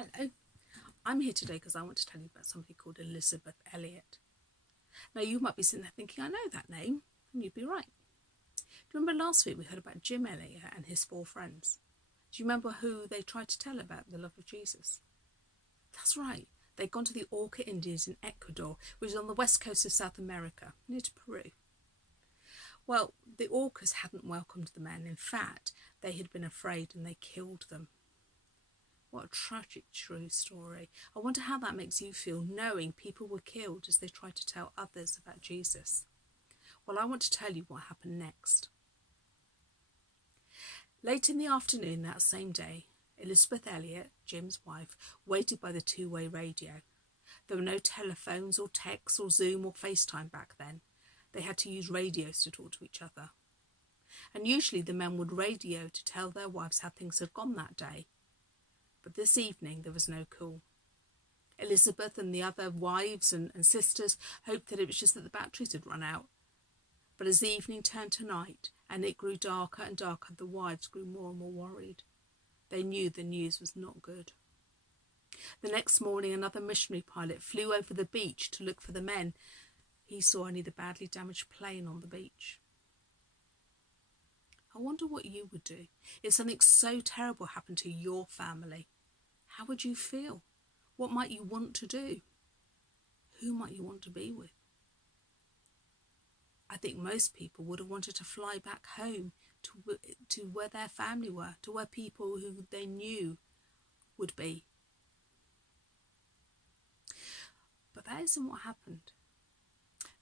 Hello, I'm here today because I want to tell you about somebody called Elisabeth Elliott. Now you might be sitting there thinking, I know that name, and you'd be right. Do you remember last week we heard about Jim Elliott and his 4 friends? Do you remember who they tried to tell about the love of Jesus? That's right, they'd gone to the Auca Indians in Ecuador, which is on the west coast of South America, near to Peru. Well, the Aucas hadn't welcomed the men. In fact, they had been afraid and they killed them. What a tragic true story. I wonder how that makes you feel, knowing people were killed as they tried to tell others about Jesus. Well, I want to tell you what happened next. Late in the afternoon that same day, Elisabeth Elliott, Jim's wife, waited by the 2-way radio. There were no telephones or texts or Zoom or FaceTime back then. They had to use radios to talk to each other. And usually the men would radio to tell their wives how things had gone that day. But this evening there was no call. Elisabeth and the other wives and sisters hoped that it was just that the batteries had run out. But as the evening turned to night and it grew darker and darker, the wives grew more and more worried. They knew the news was not good. The next morning another missionary pilot flew over the beach to look for the men. He saw only the badly damaged plane on the beach. I wonder what you would do if something so terrible happened to your family. How would you feel? What might you want to do? Who might you want to be with? I think most people would have wanted to fly back home to where their family were, to where people who they knew would be. But that isn't what happened.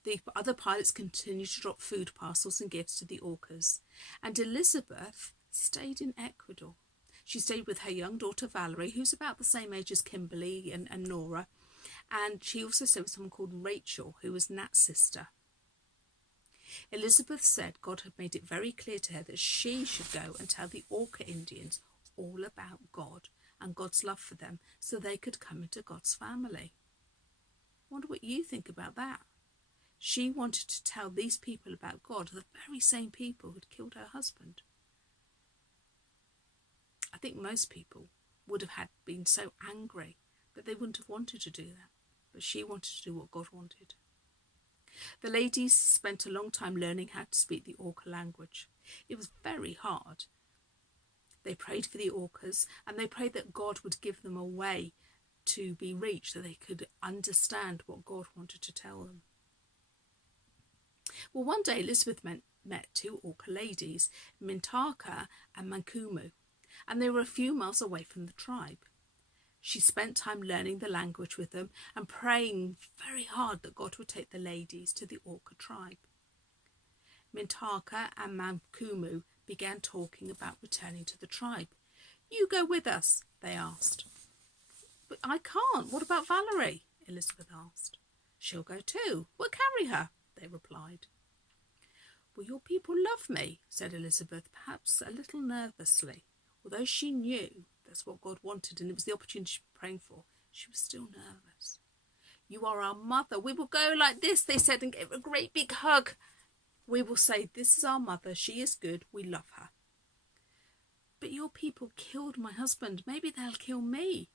The other pilots continued to drop food parcels and gifts to the Aucas, and Elisabeth stayed in Ecuador. She stayed with her young daughter Valerie, who's about the same age as Kimberly and Nora, and she also stayed with someone called Rachel, who was Nat's sister. Elisabeth said God had made it very clear to her that she should go and tell the Auca Indians all about God and God's love for them so they could come into God's family. I wonder what you think about that. She wanted to tell these people about God, the very same people who'd killed her husband. I think most people would have been so angry that they wouldn't have wanted to do that. But she wanted to do what God wanted. The ladies spent a long time learning how to speak the Auca language. It was very hard. They prayed for the Aucas and they prayed that God would give them a way to be reached, so they could understand what God wanted to tell them. Well, one day Elisabeth met 2 Auca ladies, Mintaka and Mankumu, and they were a few miles away from the tribe. She spent time learning the language with them and praying very hard that God would take the ladies to the Auca tribe. Mintaka and Mankumu began talking about returning to the tribe. You go with us, they asked. But I can't. What about Valerie? Elisabeth asked. She'll go too. We'll carry her, they replied. Well, your people love me, said Elisabeth, perhaps a little nervously. Although she knew that's what God wanted and it was the opportunity she was praying for, she was still nervous. You are our mother. We will go like this, they said, and give a great big hug. We will say, this is our mother. She is good. We love her. But your people killed my husband. Maybe they'll kill me,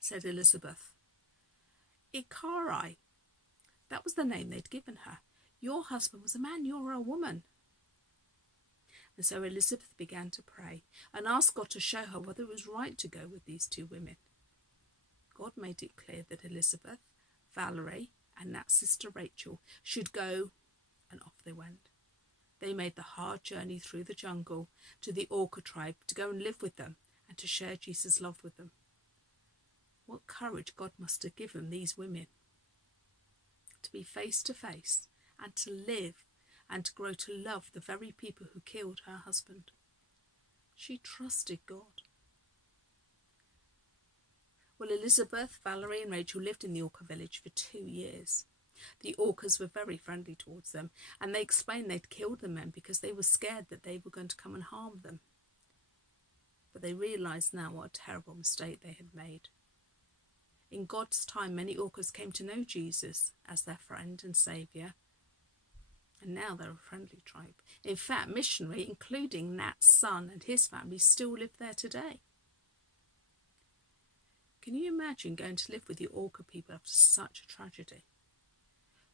said Elisabeth. Ikarai. That was the name they'd given her. Your husband was a man, you're a woman. And so Elisabeth began to pray and ask God to show her whether it was right to go with these 2 women. God made it clear that Elisabeth, Valerie and Nat's sister Rachel should go, and off they went. They made the hard journey through the jungle to the Auca tribe to go and live with them and to share Jesus' love with them. What courage God must have given these women to be face to face and to live and to grow to love the very people who killed her husband. She trusted God. Well, Elisabeth, Valerie and Rachel lived in the Auca village for 2 years. The Aucas were very friendly towards them, and they explained they'd killed the men because they were scared that they were going to come and harm them. But they realised now what a terrible mistake they had made. In God's time, many Aucas came to know Jesus as their friend and saviour, and now they're a friendly tribe. In fact, missionary, including Nat's son and his family, still live there today. Can you imagine going to live with the Orca people after such a tragedy?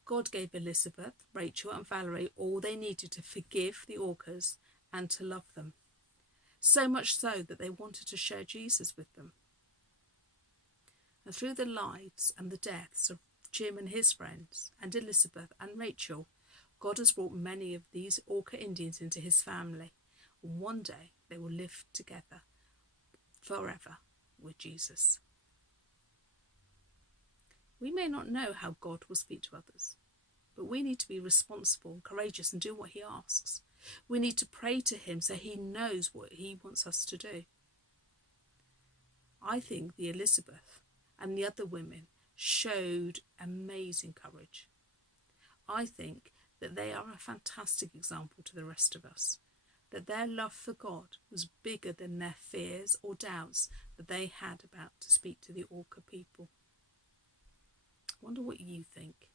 God gave Elisabeth, Rachel and Valerie all they needed to forgive the Orcas and to love them. So much so that they wanted to share Jesus with them. And through the lives and the deaths of Jim and his friends, and Elisabeth and Rachel, God has brought many of these Orca Indians into his family. And one day they will live together forever with Jesus. We may not know how God will speak to others, but we need to be responsible and courageous and do what he asks. We need to pray to him so he knows what he wants us to do. I think the Elisabeth and the other women showed amazing courage. I think that they are a fantastic example to the rest of us, that their love for God was bigger than their fears or doubts that they had about to speak to the Orca people. I wonder what you think.